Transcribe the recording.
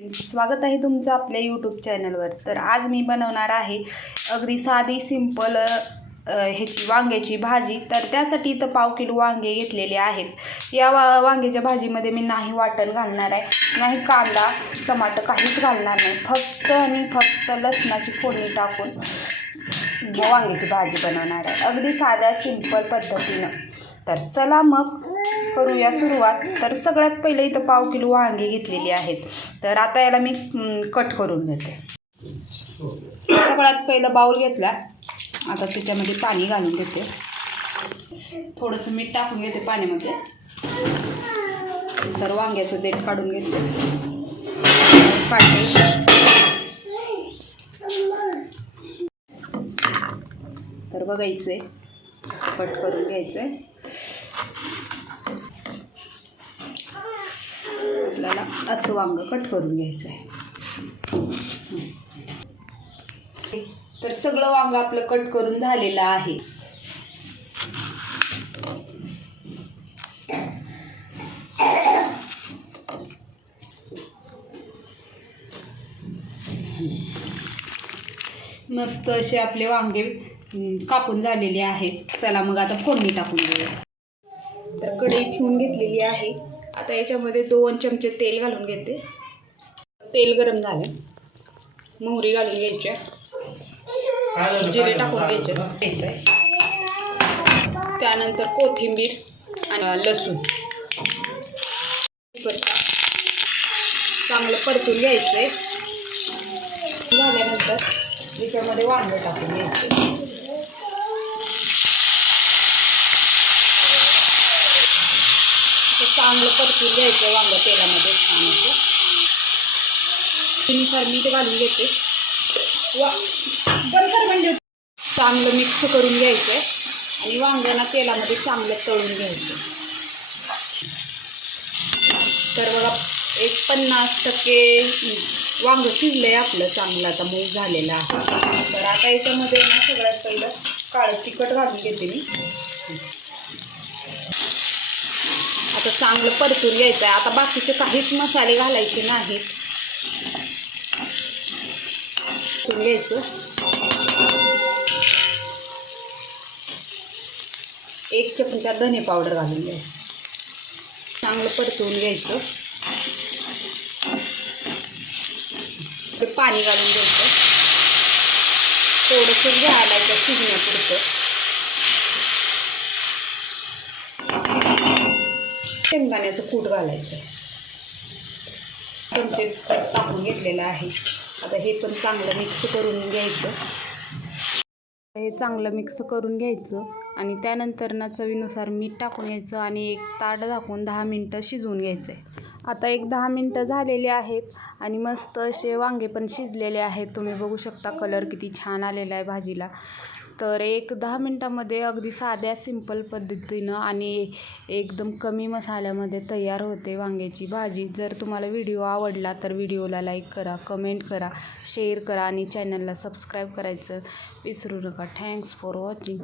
स्वागत आहे तुमचं आपल्या यूट्यूब चॅनलवर तर आज मी बनवणार आहे अगदी साधी सिंपल ह्याची वांग्याची भाजी. तर त्यासाठी इथं पाव किलो वांगे घेतलेले आहेत. या वा वांग्याच्या भाजीमध्ये मी नाही वाटण घालणार आहे नाही कांदा टमाटर काहीच घालणार नाही. फक्त आणि फक्त लसणाची फोडणी टाकून वांग्याची भाजी बनवणार आहे. अगदी साध्या सिंपल पद्धतीनं. तर चला मग करूया सुरुवात. तर सगळ्यात पहिले इथं पाव किलो वांगे घेतलेली आहेत. तर आता याला मी कट करून घेते सगळ्यात पहिलं बाऊल घेतला. आता त्याच्यामध्ये पाणी घालून देते. थोडंसं मीठ टाकून घेते पाण्यामध्ये. तर वांग्याचं देठ काढून घेते. काढते तर बघायचंय. कट करून घ्यायचंय. आपल्याला असं वांग कट करून घ्यायचं आहे. तर सगळं वांग आपलं कट करून झालेलं आहे. मस्त असे आपले वांगे कापून झालेले आहेत. चला मग आता फोडणी टाकून घेऊया तर कढई ठेवून घेतलेली आहे. आता याच्यामध्ये दोन चमचे तेल घालून घेते. तेल गरम झालं. मोहरी घालून घ्यायच्या. जिरे टाकून घ्यायचे. त्यानंतर कोथिंबीर आणि लसूण. चांगलं परतून घ्यायचंय. झाल्यानंतर याच्यामध्ये वांग टाकून घ्यायचं ते चांगलं परतून घ्यायचं वांगं तेलामध्ये छान होतं तीन मीठ घालून घेते. वा बंद कर म्हणजे. चांगलं मिक्स करून घ्यायचं आहे आणि वांग्याला तेलामध्ये चांगलं तळून घ्यायचं. तर बघा एक पन्नास टक्के वांगं शिजलं आहे आपलं चांगलं. आता मूग झालेलं आहे. तर आता याच्यामध्ये ना सगळ्यात पहिलं काळं तिखट घालून घेते मी. असं चांगलं परतून घ्यायचं. आहे आता बाकीचे काहीच मसाले घालायचे नाहीत. परतून घ्यायचं. एक चमचा धने पावडर घालून घ्यायचं. चांगलं परतून घ्यायचं. ते पाणी घालून घ्यायचं. थोडंसं घालायचं शिजण्यापुरतं. शेंगदाण्याचं कूट घालायचं. चमचे टाकून घेतलेलं आहे. आता हे पण चांगलं मिक्स करून घ्यायचं. हे चांगलं मिक्स करून घ्यायचं आणि त्यानंतर ना चवीनुसार मीठ टाकून घ्यायचं आणि एक ताट झाकून दहा मिनटं शिजवून घ्यायचं आहे आता एक दहा मिनटं झालेली आहेत आणि मस्त असे वांगे पण शिजलेले आहेत. तुम्ही बघू शकता कलर किती छान आलेला आहे भाजीला. तर एक दहा मिनटामध्ये अगदी साध्या सिंपल पद्धतीनं आणि एकदम कमी मसाल्यामध्ये तयार होते वांग्याची भाजी. जर तुम्हाला व्हिडिओ आवडला तर व्हिडिओला लाईक करा कमेंट करा शेअर करा आणि चॅनलला सबस्क्राईब करायचं विसरू नका. Thanks for watching.